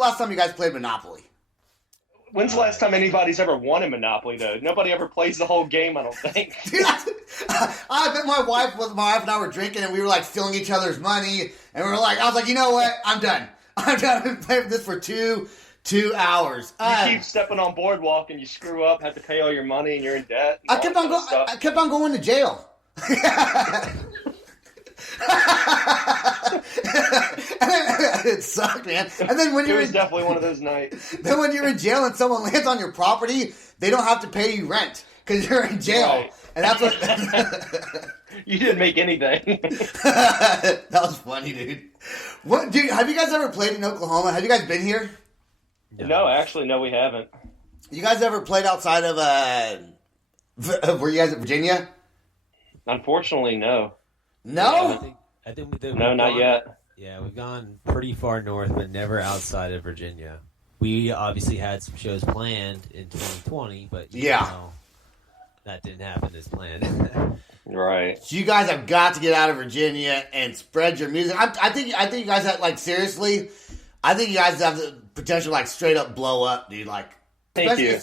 last time you guys played Monopoly? When's the last time anybody's ever won in Monopoly, though? Nobody ever plays the whole game, I don't think. Dude, I bet my wife and I were drinking, and we were like stealing each other's money, and we were like, I was like, you know what? I'm done. I've been playing this for two hours. You keep stepping on boardwalk, and you screw up, have to pay all your money, and you're in debt. I kept on going to jail. It sucked, man. And then when it was definitely one of those nights. Then when you're in jail and someone lands on your property, they don't have to pay you rent because you're in jail, right. And that's what. You didn't make anything. That was funny, dude. What, dude? Have you guys ever played in Oklahoma? Have you guys been here? No, actually, no, we haven't. You guys ever played outside of were you guys at Virginia? Unfortunately, no. No? I think we did. No, not yet. Yeah, we've gone pretty far north, but never outside of Virginia. We obviously had some shows planned in 2020, but you know, that didn't happen as planned. Right. So you guys have got to get out of Virginia and spread your music. I think you guys have, like, seriously, I think you guys have the potential to, like, straight up blow up, dude. Like, thank you.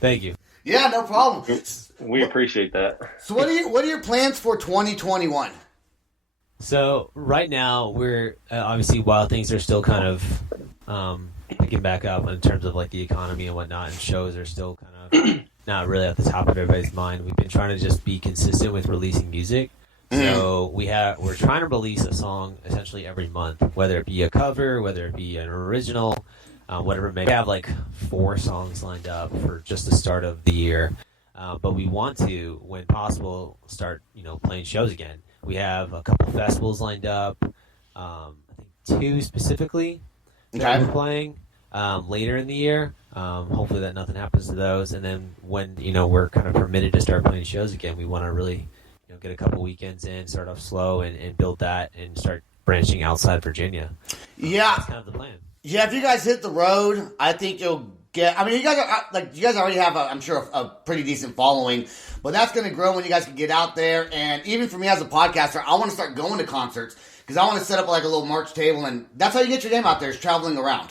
Thank you. Yeah, no problem. We appreciate that. So what are your plans for 2021? So right now we're obviously while things are still kind of picking back up in terms of like the economy and whatnot, and shows are still kind of not really at the top of everybody's mind. We've been trying to just be consistent with releasing music. So we're trying to release a song essentially every month, whether it be a cover, whether it be an original, whatever it may be. We have like 4 songs lined up for just the start of the year, but we want to, when possible, start playing shows again. We have a couple festivals lined up. I think 2 specifically that we're playing later in the year. Hopefully that nothing happens to those. And then when we're kind of permitted to start playing shows again, we want to really get a couple weekends in, start off slow, and build that, and start branching outside Virginia. Yeah, that's kind of the plan. Yeah, if you guys hit the road, I think you'll get. I mean, you guys already have, I'm sure, a pretty decent following, but that's going to grow when you guys can get out there. And even for me as a podcaster, I want to start going to concerts because I want to set up like a little merch table, and that's how you get your name out there, is traveling around.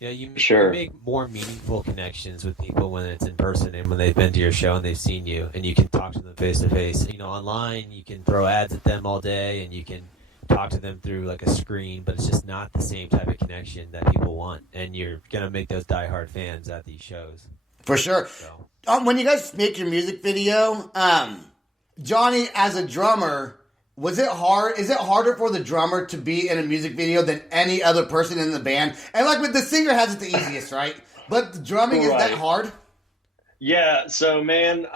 Yeah, you sure. make more meaningful connections with people when it's in person and when they've been to your show and they've seen you, and you can talk to them face to face. Online you can throw ads at them all day and you can talk to them through like a screen, but it's just not the same type of connection that people want, and you're gonna make those diehard fans at these shows. For sure. So. When you guys make your music video, Johnny, as a drummer, was it hard? Is it harder for the drummer to be in a music video than any other person in the band? And like with the singer has it the easiest, right? But the drumming, is that hard? Yeah. So, man,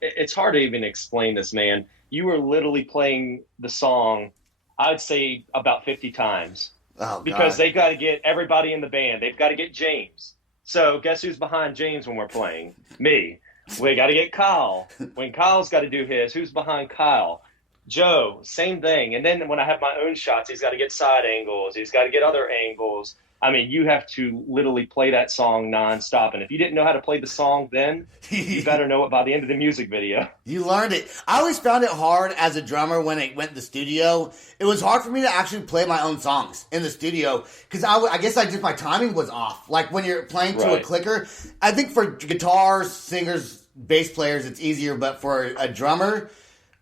it's hard to even explain this, man. You were literally playing the song, I'd say about 50 times. Oh, because God. they've got to get everybody in the band. They've got to get James. So guess who's behind James when we're playing? Me. We got to get Kyle. When Kyle's got to do his, who's behind Kyle? Joe, same thing. And then when I have my own shots, he's got to get side angles. He's got to get other angles. I mean, you have to literally play that song nonstop. And if you didn't know how to play the song then, you better know it by the end of the music video. You learned it. I always found it hard as a drummer when I went to the studio. It was hard for me to actually play my own songs in the studio because I guess my timing was off. Like when you're playing to a clicker, I think for guitars, singers, bass players, it's easier. But for a drummer,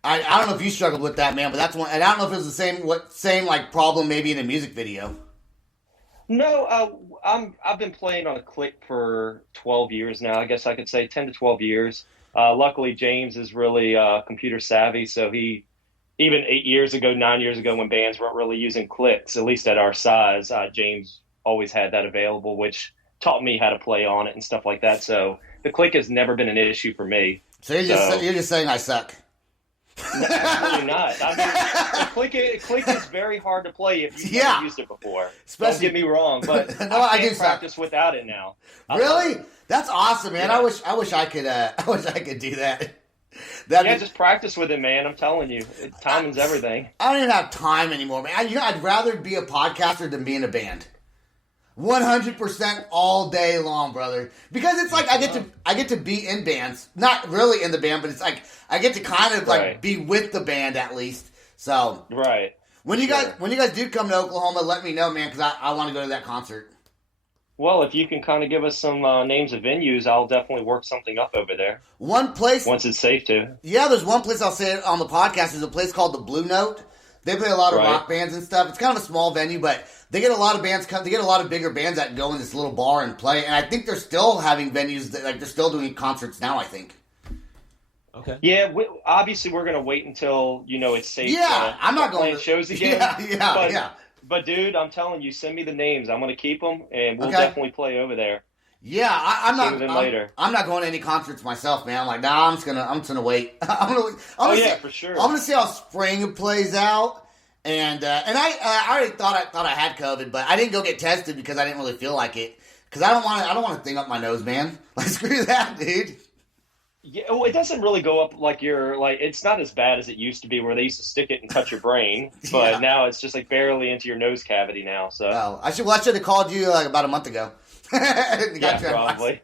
I don't know if you struggled with that, man. But that's one. And I don't know if it was the same like problem maybe in a music video. No, I've been playing on a click for 12 years now. I guess I could say 10 to 12 years. Luckily, James is really computer savvy, so he, even 9 years ago, when bands weren't really using clicks, at least at our size, James always had that available, which taught me how to play on it and stuff like that. So the click has never been an issue for me. So you're just saying I suck. No, absolutely not. I mean, click is very hard to play if you've never used it before. Don't get me wrong, but no, I can't practice without it now. Really? That's awesome, man. Yeah. I wish I could do that. Just practice with it, man. I'm telling you, timing's everything. I don't even have time anymore, man. I'd rather be a podcaster than be in a band. 100% all day long, brother. Because it's like I get to be in bands, not really in the band, but it's like I get to kind of like be with the band at least. So right. When you guys do come to Oklahoma, let me know, man, because I want to go to that concert. Well, if you can kind of give us some names of venues, I'll definitely work something up over there. One place, once it's safe to. Yeah, there's one place I'll say it on the podcast. There's a place called the Blue Note. They play a lot of rock bands and stuff. It's kind of a small venue, but they get a lot of bands come. They get a lot of bigger bands that go in this little bar and play. And I think they're still having venues that they're still doing concerts now. I think. Okay. Yeah, obviously we're gonna wait until it's safe. Yeah, I'm not going to shows again. Yeah. But dude, I'm telling you, send me the names. I'm gonna keep them, and we'll definitely play over there. Yeah, I'm not. Later. I'm not going to any concerts myself, man. I'm like, nah, I'm just gonna wait. For sure. I'm gonna see how spring plays out, and I already thought I had COVID, but I didn't go get tested because I didn't really feel like it. Because I don't want to thing up my nose, man. Like screw that, dude. Yeah, well, it doesn't really go up it's not as bad as it used to be where they used to stick it and cut your brain, but now it's just like barely into your nose cavity now. So I should have called you like about a month ago. Yeah, probably.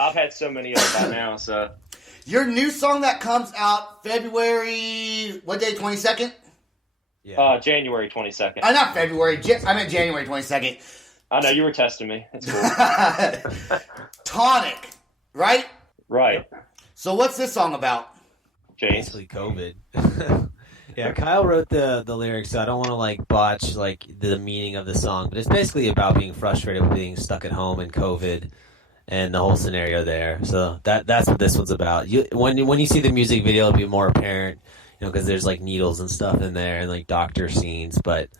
I've had so many of them by now. So your new song that comes out February, what day? 22nd? Yeah, January 22nd. Not February. I meant January 22nd. I know you were testing me. It's cool. Tonic, right? Right. So what's this song about? James? Basically COVID. Yeah, Kyle wrote the lyrics, so I don't want to botch the meaning of the song, but it's basically about being frustrated with being stuck at home and COVID and the whole scenario there. So that's what this one's about. When you see the music video, it'll be more apparent, because there's needles and stuff in there and doctor scenes, but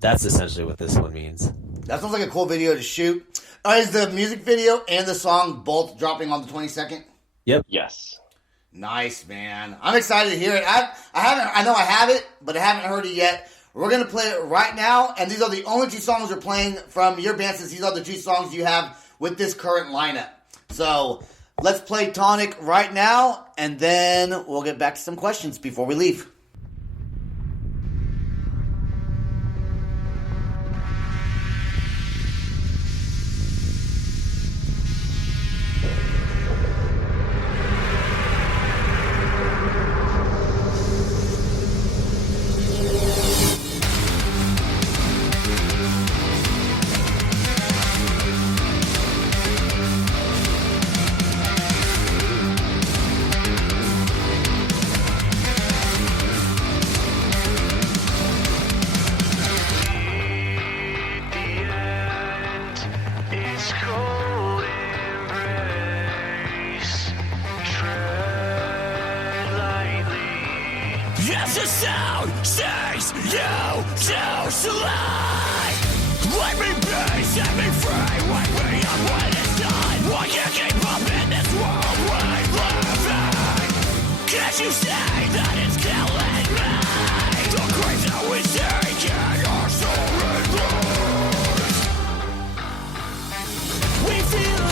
that's essentially what this one means. That sounds like a cool video to shoot. Is the music video and the song both dropping on the 22nd? Yep. Yes. Nice, man. I'm excited to hear it. I know I have it, but I haven't heard it yet. We're going to play it right now, and these are the only two songs we're playing from your band since these are the two songs you have with this current lineup. So let's play Tonic right now, and then we'll get back to some questions before we leave. We feel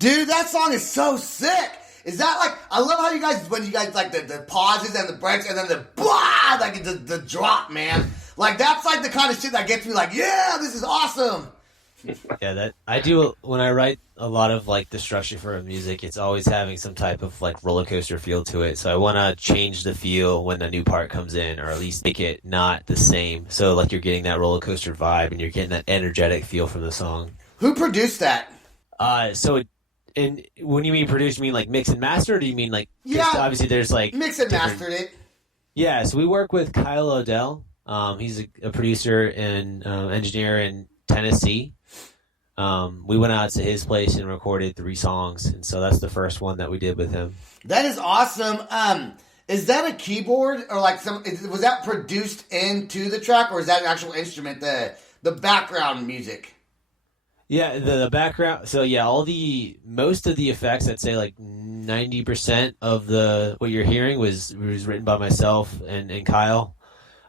Dude, that song is so sick. Is that like, I love how you guys, when you guys like the pauses and the breaks and then the blah, like the drop, man. Like that's like the kind of shit that gets me like, yeah, this is awesome. Yeah, that I do when I write a lot of like the structure for music. It's always having some type of like roller coaster feel to it. So I want to change the feel when the new part comes in, or at least make it not the same. So like you're getting that roller coaster vibe and you're getting that energetic feel from the song. Who produced that? And when you mean produce, you mean like mix and master, or do you mean like? Yeah, obviously there's like mix and mastered it. Yeah, so we work with Kyle Odell. He's a producer and engineer in Tennessee. We went out to his place and recorded 3 songs, and so that's the first one that we did with him. That is awesome. Is that a keyboard or like was that produced into the track, or is that an actual instrument? The background music. Yeah, the background. So yeah, most of the effects, I'd say like 90% of what you're hearing was written by myself and Kyle.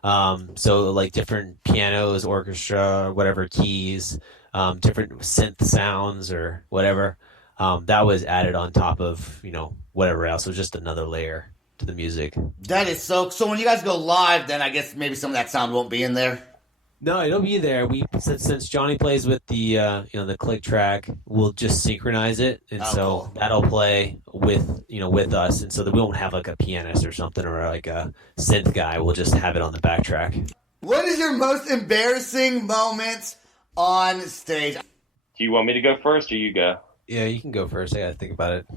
So like different pianos, orchestra, whatever keys, different synth sounds or whatever. That was added on top of, whatever else. So just another layer to the music. That is so when you guys go live, then I guess maybe some of that sound won't be in there. No, it'll be there. Since Johnny plays with the the click track, we'll just synchronize it, and so that'll play with us, and so that we won't have like a pianist or something or like a synth guy. We'll just have it on the backtrack. What is your most embarrassing moments on stage? Do you want me to go first or you go? Yeah, you can go first. I gotta think about it.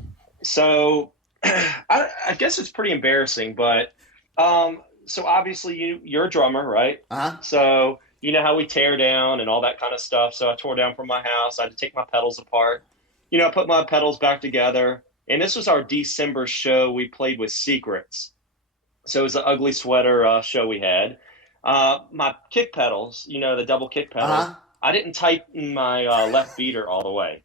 So, I guess it's pretty embarrassing, but so obviously you're a drummer, right? Uh-huh. So you know how we tear down and all that kind of stuff. So I tore down from my house. I had to take my pedals apart. I put my pedals back together. And this was our December show. We played with Secrets. So it was the Ugly Sweater show we had. My kick pedals, the double kick pedal, uh-huh. I didn't tighten my left beater all the way.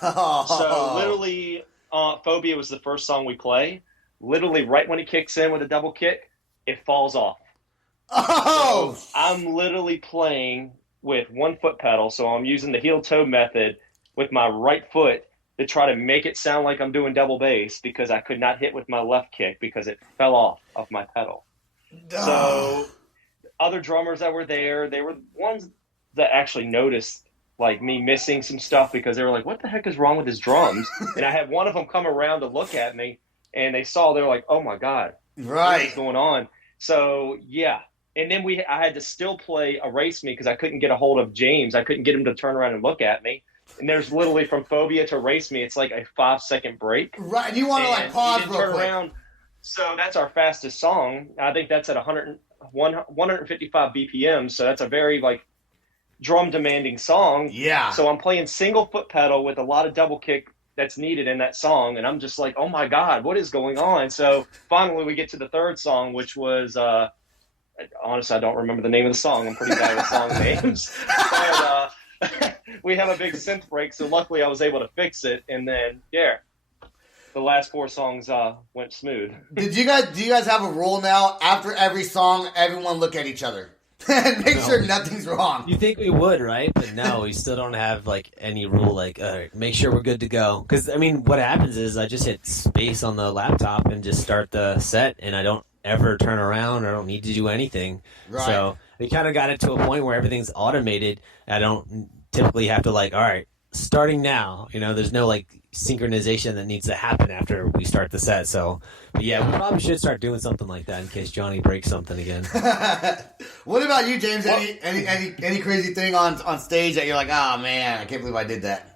So literally, Phobia was the first song we play. Literally right when it kicks in with a double kick, it falls off. Oh! So I'm literally playing with one foot pedal, so I'm using the heel toe method with my right foot to try to make it sound like I'm doing double bass because I could not hit with my left kick because it fell off of my pedal. So other drummers that were there, they were ones that actually noticed like me missing some stuff because they were like, what the heck is wrong with his drums? And I had one of them come around to look at me, and they saw, they're like, oh my God, right, what is going on? So yeah. And then I had to still play Erase Me because I couldn't get a hold of James. I couldn't get him to turn around and look at me. And there's literally from Phobia to Erase Me, it's like a 5-second break. Right, and you want to like pause real turn quick. Around. So that's our fastest song. I think that's at 155 BPM. So that's a very like drum demanding song. Yeah. So I'm playing single foot pedal with a lot of double kick that's needed in that song. And I'm just like, oh my God, what is going on? So finally we get to the third song, which was, honestly, I don't remember the name of the song. I'm pretty bad with song names. But we have a big synth break, so luckily I was able to fix it. And then, yeah, the last 4 songs went smooth. Do you guys have a rule now? After every song, everyone look at each other and make sure nothing's wrong. You think we would, right? But no, we still don't have like any rule. Like, make sure we're good to go. Because I mean, what happens is I just hit space on the laptop and just start the set, and I don't ever turn around. I don't need to do anything. Right. So we kind of got it to a point where everything's automated. I don't typically have to like, all right, starting now. There's no like synchronization that needs to happen after we start the set. So, but yeah, we probably should start doing something like that in case Johnny breaks something again. What about you, James? Any crazy thing on stage that you're like, oh man, I can't believe I did that?